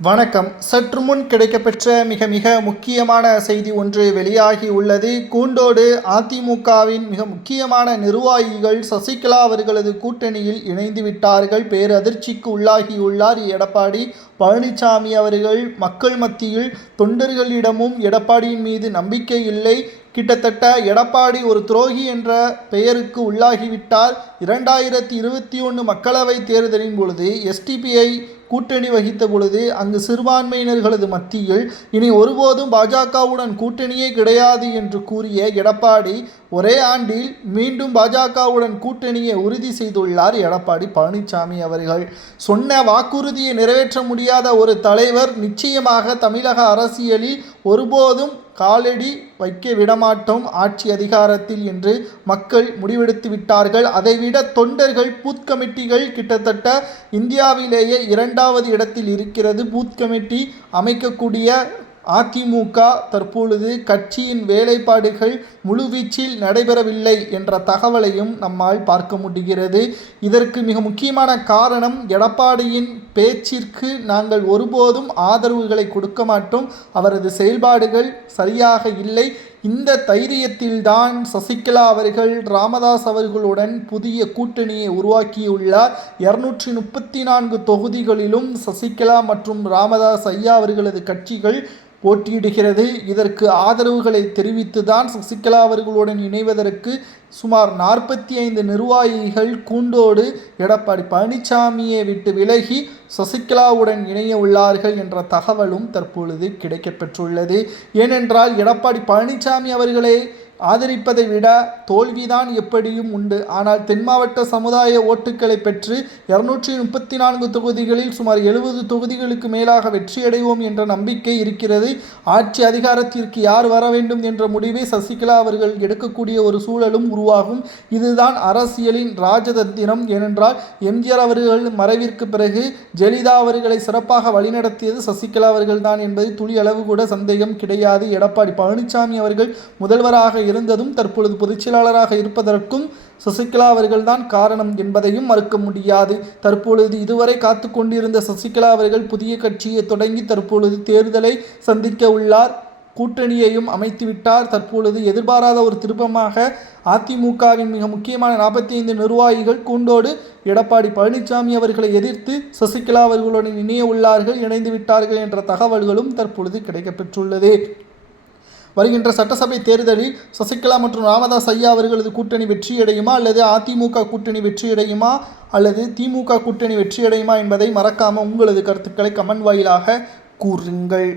வணக்கம். சற்று முன் கிடைக்கப்பெற்ற மிக முக்கியமான செய்தி ஒன்று வெளியாகி உள்ளது. கூண்டோடு அதிமுகவின் மிக முக்கியமான நிர்வாகிகள் சசிகலா அவர்களது கூட்டணியில் இணைந்து விட்டார்கள். பேரதிர்ச்சிக்கு உள்ளாகியுள்ளார் எடப்பாடி பழனிசாமி அவர்கள். மக்கள் மத்தியில் தொண்டர்களிடமும் எடப்பாடியின் மீது நம்பிக்கை இல்லை. கிட்டத்தட்ட எடப்பாடி ஒரு துரோகி என்ற பெயருக்கு உள்ளாகிவிட்டார். 2021 மக்களவைத் தேர்தலின் பொழுது எஸ்டிபிஐ கூட்டணி வகித்த பொழுது அங்கு சிறுபான்மையினர்களது மத்தியில் இனி ஒருபோதும் பாஜகவுடன் கூட்டணியே கிடையாது என்று கூறிய எடப்பாடி ஒரே ஆண்டில் மீண்டும் பாஜகவுடன் கூட்டணியை உறுதி செய்துள்ளார் எடப்பாடி பழனிசாமி அவர்கள். சொன்ன வாக்குறுதியை நிறைவேற்ற முடியாத ஒரு தலைவர் நிச்சயமாக தமிழக அரசியலில் ஒருபோதும் காலடி வைக்க விடமாட்டோம் ஆட்சி அதிகாரத்தில் என்று மக்கள் முடிவெடுத்து விட்டார்கள். அதைவிட தொண்டர்கள் பூத் கமிட்டிகள் கிட்டத்தட்ட இந்தியாவிலேயே 2வது இடத்தில் இருக்கிறது. பூத் கமிட்டி அமைக்கக்கூடிய அதிமுக தற்பொழுது கட்சியின் வேலைப்பாடுகள் முழுவீச்சில் நடைபெறவில்லை என்ற தகவலையும் நம்மால் பார்க்க முடிகிறது. இதற்கு மிக முக்கியமான காரணம் எடப்பாடியின் பேச்சிற்கு நாங்கள் ஒருபோதும் ஆதரவுகளை கொடுக்க மாட்டோம், அவரது செயல்பாடுகள் சரியாக இல்லை. இந்த தைரியத்தில்தான் சசிகலா அவர்கள் ராமதாஸ் அவர்களுடன் புதிய கூட்டணியை உருவாக்கியுள்ளார். 234 தொகுதிகளிலும் சசிகலா மற்றும் ராமதாஸ் ஐயா அவர்களது கட்சிகள் போட்டியிடுகிறது. இதற்கு ஆதரவுகளை தெரிவித்துதான் சசிகலா அவர்களுடன் இணைவதற்கு சுமார் 45 நிர்வாகிகள் கூண்டோடு எடப்பாடி பழனிசாமியை விட்டு விலகி சசிகலாவுடன் இணைய உள்ளார்கள் என்ற தகவலும் தற்பொழுது கிடைக்கப்பெற்றுள்ளது. ஏனென்றால் எடப்பாடி பழனிசாமி அவர்களை ஆதரிப்பதை விட தோல்விதான் எப்படியும் உண்டு. ஆனால் தென் மாவட்ட சமுதாய ஓட்டுக்களை பெற்று 234 தொகுதிகளில் சுமார் 70 தொகுதிகளுக்கு மேலாக வெற்றியடைவோம் என்ற நம்பிக்கை இருக்கிறது. ஆட்சி அதிகாரத்திற்கு யார் வர வேண்டும் என்ற முடிவை சசிகலா அவர்கள் எடுக்கக்கூடிய ஒரு சூழலும் உருவாகும். இதுதான் அரசியலின் ராஜதந்திரம். ஏனென்றால் எம்ஜிஆர் அவர்கள் மறைவிற்கு பிறகு ஜெயலலிதா அவர்களை சிறப்பாக வழிநடத்தியது சசிகலா அவர்கள் தான் என்பது துளி அளவு கூட சந்தேகம் கிடையாது. எடப்பாடி பழனிசாமி அவர்கள் முதல்வராக இருந்ததும் தற்பொழுது பொதுச்செயலாளராக இருப்பதற்கும் சசிகலா அவர்கள்தான் காரணம் என்பதையும் மறுக்க முடியாது. தற்பொழுது இதுவரை காத்து கொண்டிருந்த சசிகலா அவர்கள் புதிய கட்சியை தொடங்கி தற்பொழுது தேர்தலை சந்திக்க உள்ளார். கூட்டணியையும் அமைத்துவிட்டார். தற்பொழுது எதிர்பாராத ஒரு திருப்பமாக அதிமுகவின் மிக முக்கியமான 45 நிர்வாகிகள் கூண்டோடு எடப்பாடி பழனிசாமி அவர்களை எதிர்த்து சசிகலா அவர்களுடன் இணைய உள்ளார்கள், இணைந்து விட்டார்கள் என்ற தகவல்களும் தற்பொழுது கிடைக்கப்பெற்றுள்ளது. வருகின்ற சட்டசபை தேர்தலில் சசிகலா மற்றும் ராமதாஸ் ஐயா அவர்களது கூட்டணி வெற்றியடையுமா அல்லது அதிமுக கூட்டணி வெற்றியடையுமா அல்லது திமுக கூட்டணி வெற்றியடையுமா என்பதை மறக்காமல் உங்களது கருத்துக்களை கமெண்ட் வாயிலாக கூறுங்கள்.